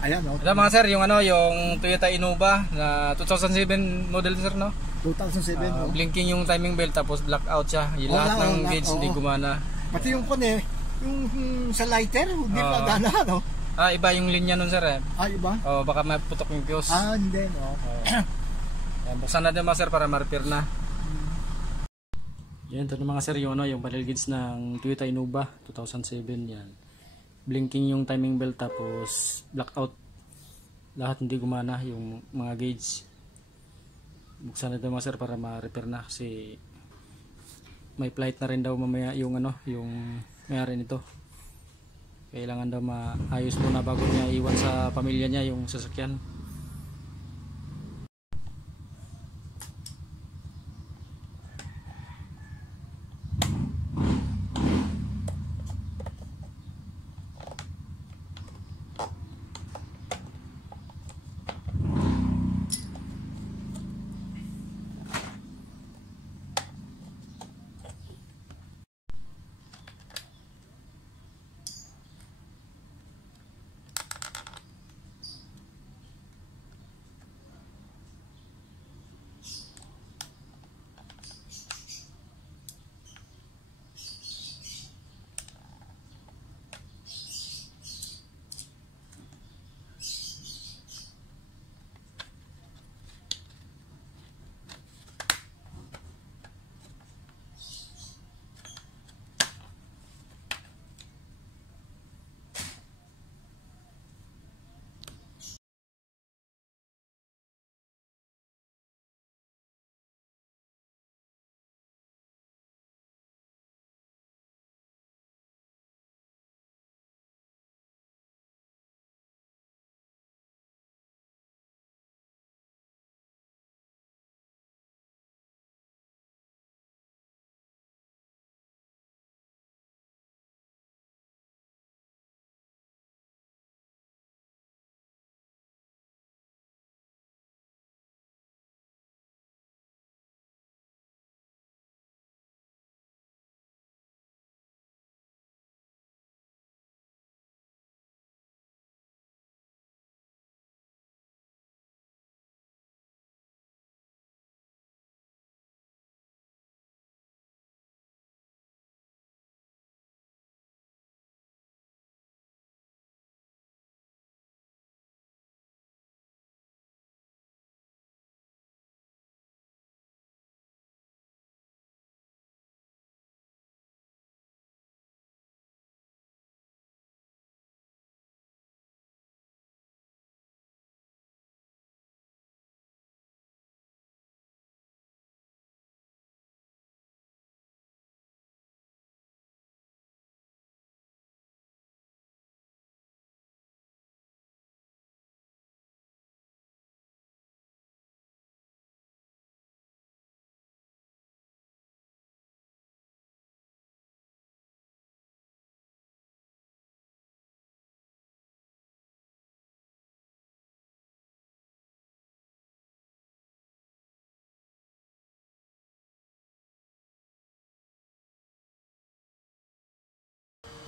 Ayan, oh. Ito mga sir, yung yung Toyota Innova na 2007 model sir, no? 2007, oh. Blinking yung timing belt tapos blackout siya. Yung lahat ng gauge hindi gumana. Pati yung yung sa lighter, hindi magana, no? Iba yung linya nun sir eh. Iba? Baka maputok yung fuse. Hindi, no? Buksan natin mga sir para ma-repair na. Yan, ito na mga sir yung panel gauge ng Toyota Innova 2007 yan. Blinking yung timing belt tapos blackout. Lahat hindi gumana yung mga gauge. Buksan natin mga sir para ma-repair na kasi may flight na rin daw mamaya yung yung may-ari nito. Kailangan daw maayos muna bago niya iwan sa pamilya niya yung sasakyan.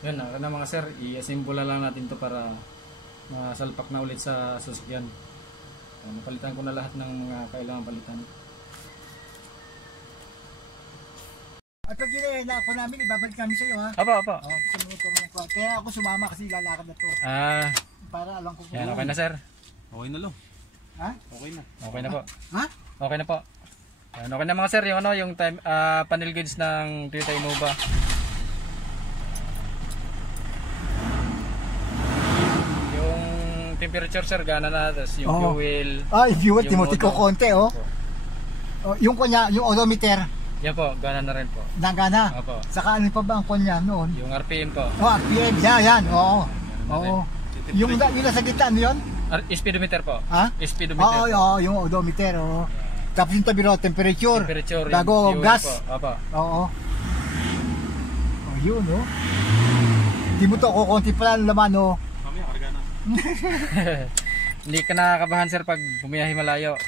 Yan na mga sir, i-assemble lang natin to para masalpak na ulit sa sasakyan. Napalitan ko na lahat ng mga kailangan palitan. At pag na ako namin, ibabalik kami sa iyo, ha? Apa. Kaya ako sumama kasi lalakad na to. Para alam ko. Yan, okay na sir. Okay na lo. Ha? Okay na. Okay na po. Ha? Okay na po. Yan, okay na mga sir, yung yung time panel gauge ng Toyota Innova. Temperature sir, gana na, tapos yung fuel. Yung fuel, Timothy ko konti, yung kunya, yung odometer. Yan po, gana na rin po. Nagana. Opo. Saka ano pa ba ang kunya noon? Yung RPM po. RPM, yan, oo. Yung nasa gitna, ano yun? Speedometer po. Ha? Speedometer. Yung odometer, Tapos yung tabi temperature. Bago yung gas. Opo. Oo. Yun, Hindi mo to kukunti pala ang laman, Mamaya, karga na. Hindi ka nakakabahan sir pag bumiyahe malayo.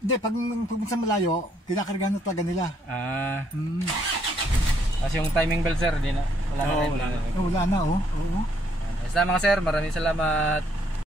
Hindi, pag pupunta sa malayo, kinakarga na talaga nila. Kasi yung timing belt sir, wala na rin. Wala na, oo. Basta mga sir, maraming salamat.